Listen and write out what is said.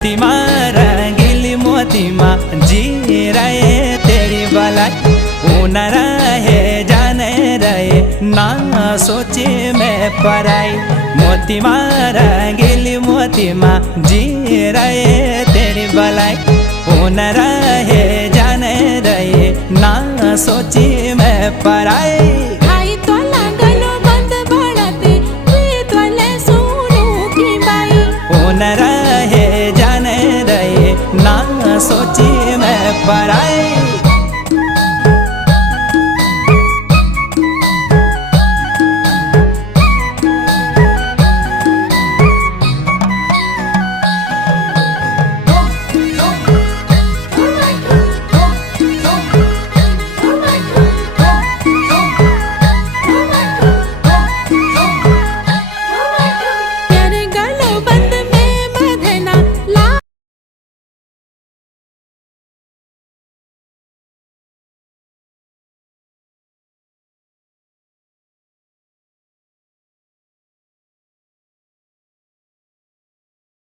मोतीमा रंगीली मोतीमा जी रहे तेरी भलाई, ऊन रहे जाने रहे ना सोचे मैं पराई। मोतीमा रंगीली मोतीमा जी रहे तेरी भलाई, ऊन रहे जाने रहे ना सोचे मैं पराई।